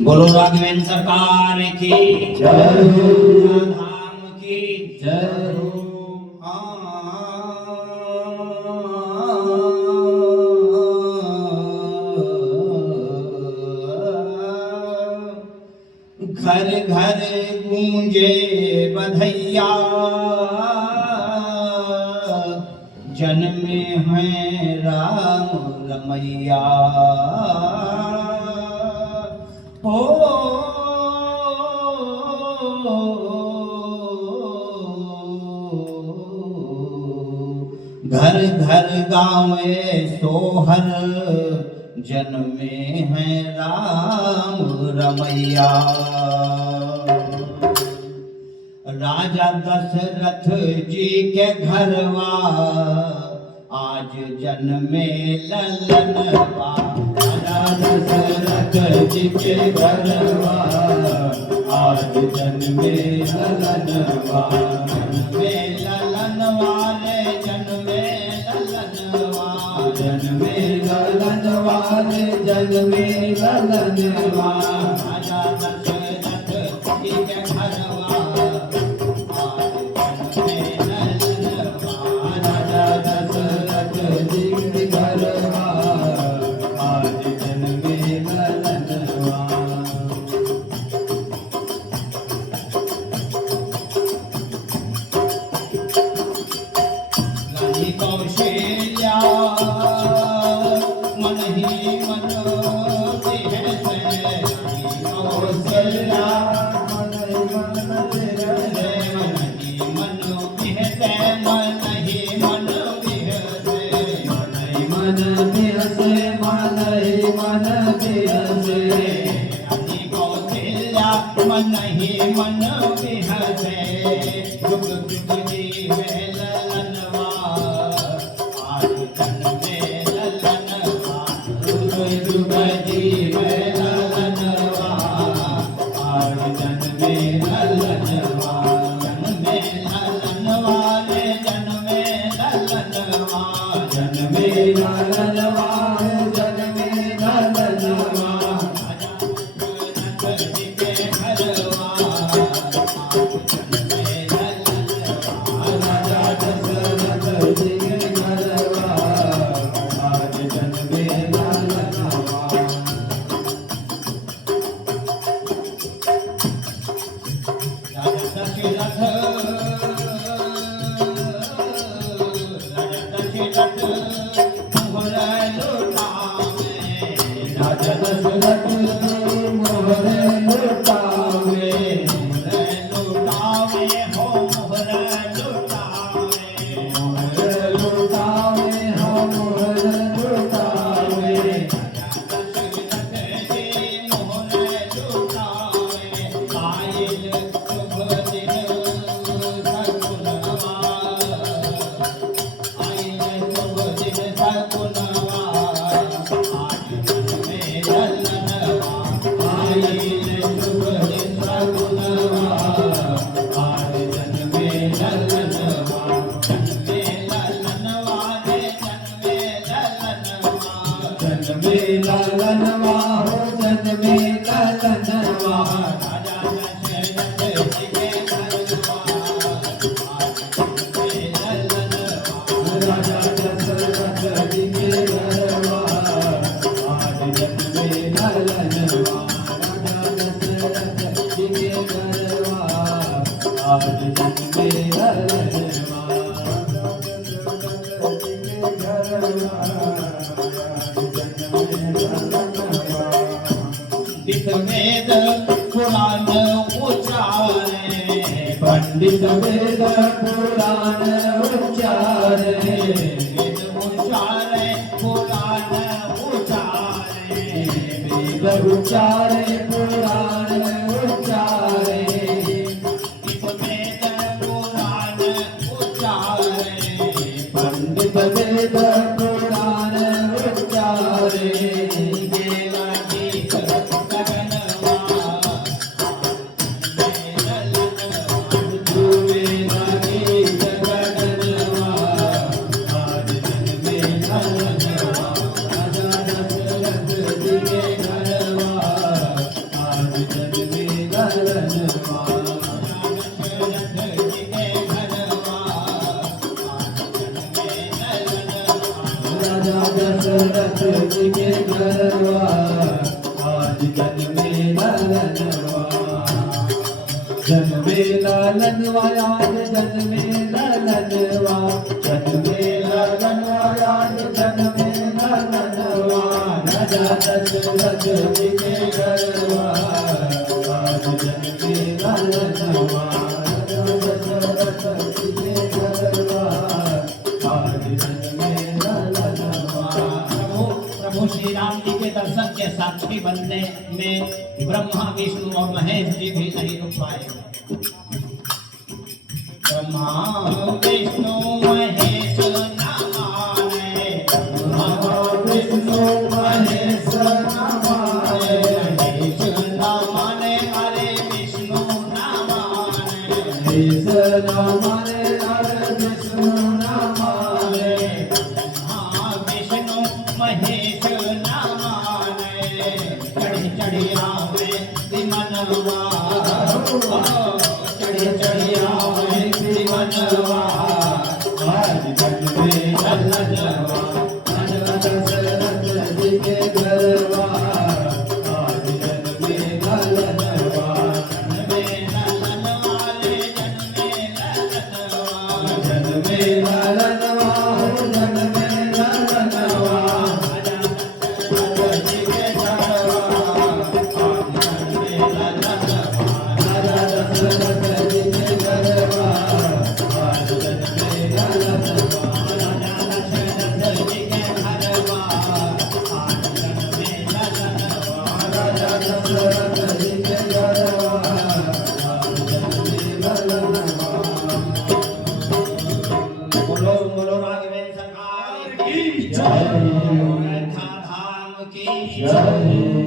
बोलो राघवेंद्र सरकार की जय हो। धाम की जय हो। घर घर गूंजे बधैया जन्मे हैं राम रमैया हो घर घर गावे सोहर जन्मे हैं राम रमैया। राजा दशरथ जी के घरवा आज जन्मे ललनवा। राजा दशरथ जी के घरवा आज जन्मे ललनवा। जन्मे ललनवा रे जन्मे ललनवा। जन्मे ललनवा रे जन्मे ललनवा। राजा दशरथ जी के घरवा आज जन्मे ललनवा। राजा दशरथ जी के घरवा आज जन्मे ललनवा। रानी कौशल्या मन ही मन बिहसे। रानी कौशल्या मन ही मन बिहसे। मन ही मन बिहसे। मन ही मन बिहसे। मन ही मन बिहसे। मन ही मन बिहसे। रानी कौशल्या मन ही मन बिहसे। जुग जुग जीवे ललनवा आज जन्मे ललनवा। जुग जुग जीवे ललनवा आज जन्मे ललनवा। जन्मे ललनवा रे जन्मे ललनवा। जन्मे ललनवा जन्मे ललनवा। राजा दशरथ जी के घरवा आज जन्मे ललनवा। राजा दशरथ जी के घरवा आज जन्मे ललनवा। राजा दशरथ मोहर लुटावे। मोहर लुटावे हो मोहर लुटावे। जन्मे ललनवा हो जन्मे ललनवा। राजा दशरथ जी के घरवा आज जन्मे ललनवा। राजा दशरथ जी के घरवा आज जन्मे ललनवा। वेद पुराण उच्चारे। पंडित वेद पुराण उच्चारे। वेद उच्चारे पुराण उच्चारे। वेद उच्चारे पुराण उच्चारे। वेद पुराण उच्चारे। पंडित वेद पुराण उच्चारे। राजा दशरथ जी के घरवा आज जन्मे ललनवा जन्मे ललनवा आज जन्मे ललनवा जन्मे ललनवा आज जन्मे ललनवा राजा दशरथ जी के घरवा आज जन्मे ललनवा राजा दशरथ जी के घरवा आज जन्मे ललनवा। प्रभु श्री राम जी के दर्शन के साक्षी बनने में ब्रह्मा विष्णु और महेश जी भी नहीं रुक पाए। ब्रह्मा विष्णु महेश ना माने, ब्रह्मा विष्णु महेश न माने महेश ना माने, अरे विष्णु ना माने। महेश न माने अरे विष्णु न माने ब्रह्मा विष्णु महेश ना माने, चढ़ी चढ़ी आवे विमनवा, चढ़ी चढ़ी आवे विमनवा। आज जन्मे ललनवा राजा दशरथ जी के घरवा आज जन्मे ललनवा जन्मे ललनवा रे जन्मे ललनवा। जन्मे ललनवा हो जन्मे ललनवा राजा दशरथ जी के घरवा, जन्मे ललनवा। राजा दशरथ जी के घरवा आज जन्मे ललनवा राजा दशरथ जी के घरवा, आज जन्मे ललनवा। राजा दशरथ जी के घरवा आज जन्मे ललनवा। बोलो बोलो राघवेंद्र सरकार की जय धाम की जय